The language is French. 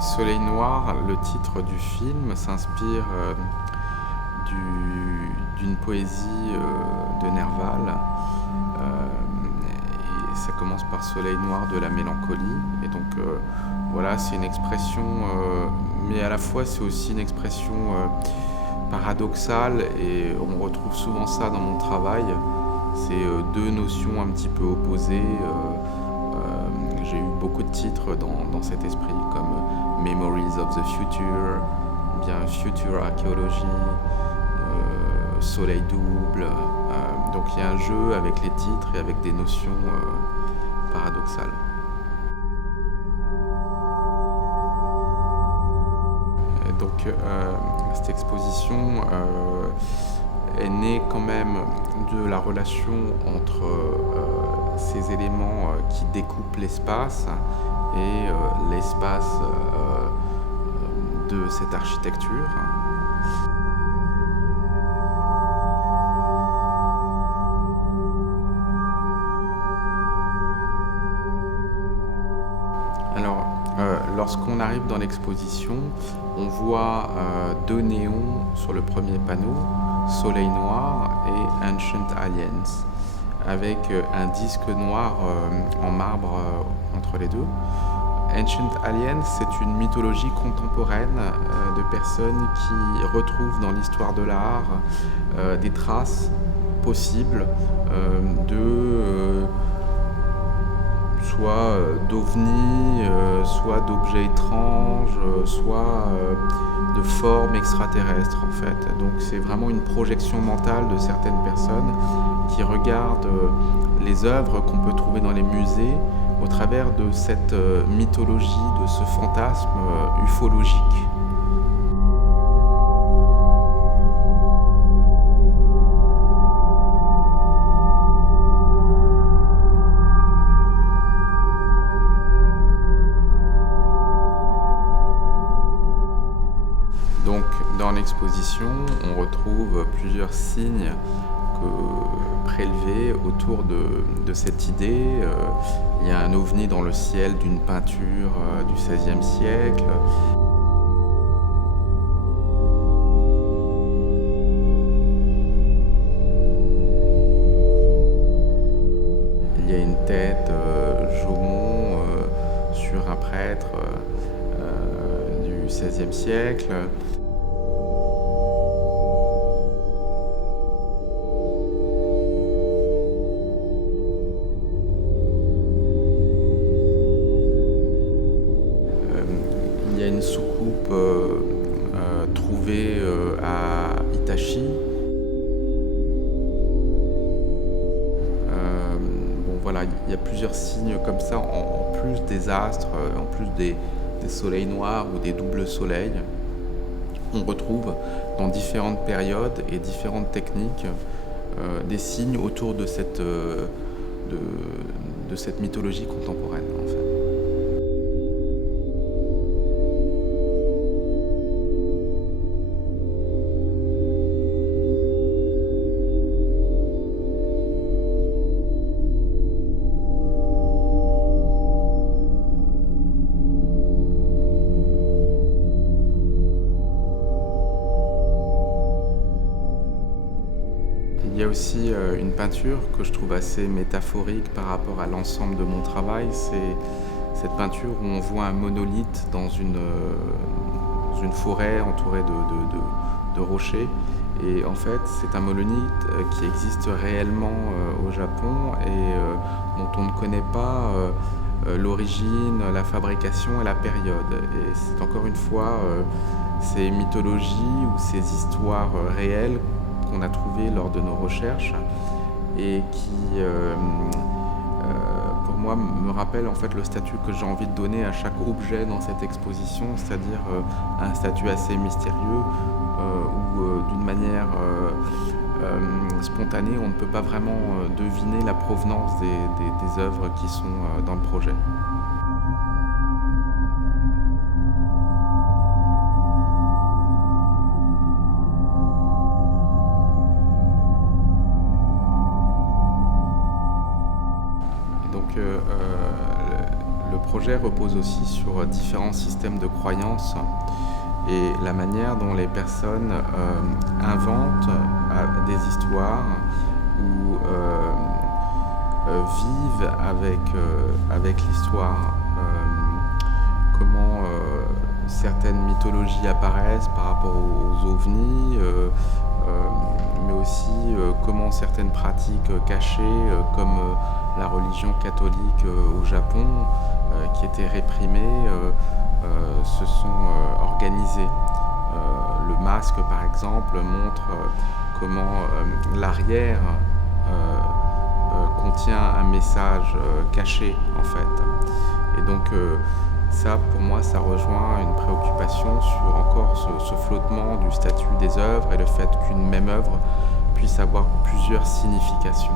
Soleil noir, le titre du film s'inspire d'une poésie de Nerval. Et ça commence par Soleil noir de la mélancolie. Et donc voilà, c'est une expression, mais à la fois c'est aussi une expression paradoxale, et on retrouve souvent ça dans mon travail. C'est deux notions un petit peu opposées. J'ai eu beaucoup de titres dans cet esprit, comme Memories of the Future, bien Future Archaeology, Soleil double. Donc il y a un jeu avec les titres et avec des notions paradoxales. Et donc cette exposition est née quand même de la relation entre ces éléments qui découpent l'espace et l'espace de cette architecture. Alors, lorsqu'on arrive dans l'exposition, on voit deux néons sur le premier panneau, Soleil noir et Ancient Aliens, avec un disque noir en marbre entre les deux. Ancient Aliens, c'est une mythologie contemporaine de personnes qui retrouvent dans l'histoire de l'art des traces possibles de soit d'ovnis, soit d'objets étranges, soit de formes extraterrestres en fait. Donc c'est vraiment une projection mentale de certaines personnes qui regardent les œuvres qu'on peut trouver dans les musées au travers de cette mythologie, de ce fantasme ufologique. Donc, dans l'exposition, on retrouve plusieurs signes prélevés autour de cette idée. Il y a un ovni dans le ciel d'une peinture du XVIe siècle. Il y a une tête Jaumont sur un prêtre du XVIe siècle. Il y a une soucoupe trouvée à Hitachi. Bon voilà, il y a plusieurs signes comme ça, en plus des astres, en plus des soleils noirs ou des doubles soleils. On retrouve dans différentes périodes et différentes techniques des signes autour de cette mythologie contemporaine en fait. Il y a aussi une peinture que je trouve assez métaphorique par rapport à l'ensemble de mon travail. C'est cette peinture où on voit un monolithe dans une forêt entourée de rochers. Et en fait, c'est un monolithe qui existe réellement au Japon et dont on ne connaît pas l'origine, la fabrication et la période. Et c'est encore une fois ces mythologies ou ces histoires réelles qu'on a trouvées lors de nos recherches et qui, pour moi, me rappellent en fait le statut que j'ai envie de donner à chaque objet dans cette exposition, c'est-à-dire un statut assez mystérieux où, d'une manière spontanée, on ne peut pas vraiment deviner la provenance des œuvres qui sont dans le projet. Donc le projet repose aussi sur différents systèmes de croyances et la manière dont les personnes inventent des histoires ou vivent avec l'histoire. Comment certaines mythologies apparaissent par rapport aux ovnis, mais aussi comment certaines pratiques cachées, comme la religion catholique au Japon, qui était réprimée, se sont organisées. Le masque, par exemple, montre comment l'arrière contient un message caché, en fait. Et donc, ça, pour moi, ça rejoint une préoccupation sur encore ce flottement du statut des œuvres et le fait qu'une même œuvre puisse avoir plusieurs significations.